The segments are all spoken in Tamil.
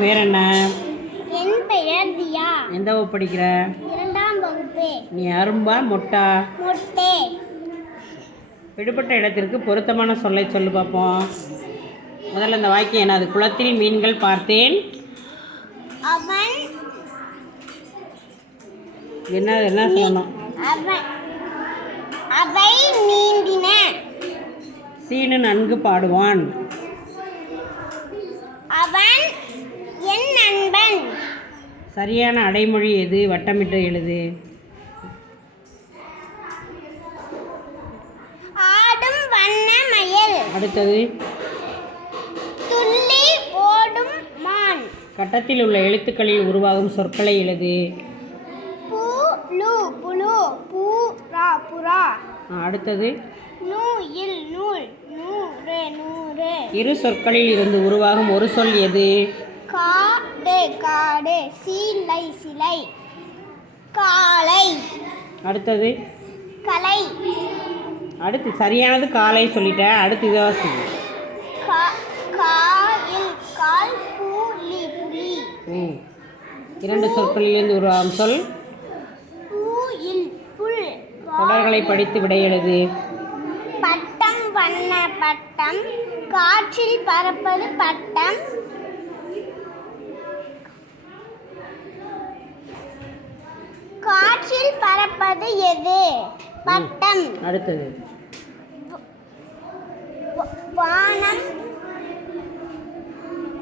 பேர் என்ன என் பெயர் தியா. எந்த வகுப்பு படிக்கிற? இரண்டாம் வகுப்பு. நீ அரும்பா மொட்டா? மொட்டே. விடுபட்ட இடத்திற்கு பொருத்தமான சொல்லை சொல்லு பார்ப்போம் முதல்ல இந்த வாக்கியம் என்னது? குளத்தில் மீன்கள் பார்த்தேன். அவன் என்ன என்ன சொல்லணும்? அவை நீந்தின. சீனு நன்கு பாடுவான் அவன் என் நண்பன் சரியான அடைமொழி எது? வட்டமிட்டு எழுது. ஆடும் வண்ண மயில் அடுத்தது. துள்ளி ஓடும் மான். கட்டத்தில் உள்ள எழுத்துக்களில் உருவாகும் சொற்களை எழுது. பூ லு புழு பூ ரா ஆ, அடுத்தது. நூ இல் நூல். நூறு நூறு இரு சொற்களில் இருந்து உருவாகும் ஒரு சொல் எது? காடு காடு சீலை சிலை. காளை அடுத்தது? கலை. அடுத்து சரியானது காலை சொல்லிட்டேன். அடுத்து இதை வாசி. கா- காயில் கால் புலி புலி. ம். இரண்டு சொற்களிலிருந்து உருவாகும் சொல். தொடர்களை படித்து விடை எழுது. பட்டம் வண்ண பட்டம் காற்றில் பறப்பது பட்டம் பறப்பது எது? பட்டம். அடுத்தது. வானம்.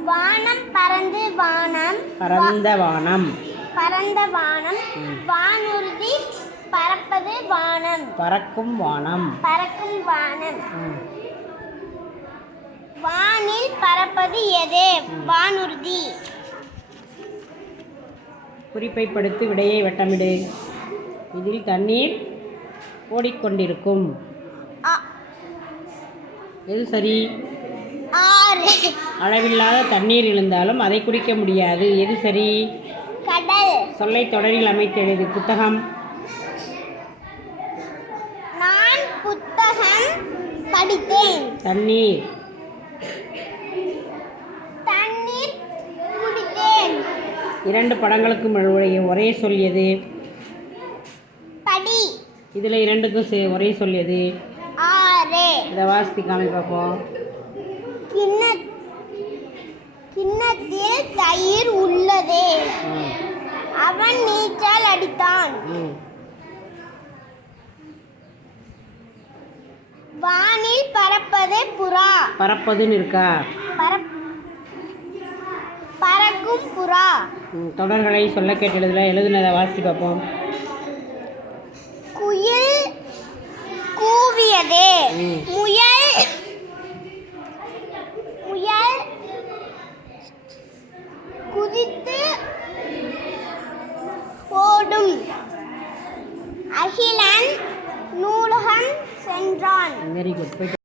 வானம் பறந்து வானம். பரந்த வானம். பறந்த வானம். வானூர்தி பறப்பது வானம். பறக்கும் வானம். பறக்கும் வானம். வானில் பறப்பது எது? வானூர்தி குறிப்பை படுத்து விடையை வட்டமிடு. இதில் தண்ணீர் ஓடிக்கொண்டிருக்கும். எது சரி? அளவில்லாத தண்ணீர் இருந்தாலும் அதை குடிக்க முடியாது. எது சரி? சொல்லை தொடரில் அமைத்து எழுது. புத்தகம். நான் புத்தகம் படித்தேன். தண்ணீர். தண்ணீர் இரண்டு படங்களுக்கும் உடைய ஒரே சொல் எது? இதில் இரண்டுக்கும் சே- ஒரே சொல் எது? ஆறு. இதை வாசித்து காமி பார்ப்போம். கிண்ண கிண்ணத்தில் தயிர் உள்ளது. அவன் நீச்சல் அடித்தான். வானில் பறப்பது புறா. பறப்பதுன்னு இருக்கா? பறக்கும் புறா. தொடர்களை சொல்ல கேட்டு எழுதல எழுதுனதை வாசித்து பார்ப்போம். அகிலன் நூலகம் சென்றான் வெரி குட் போயிட்டு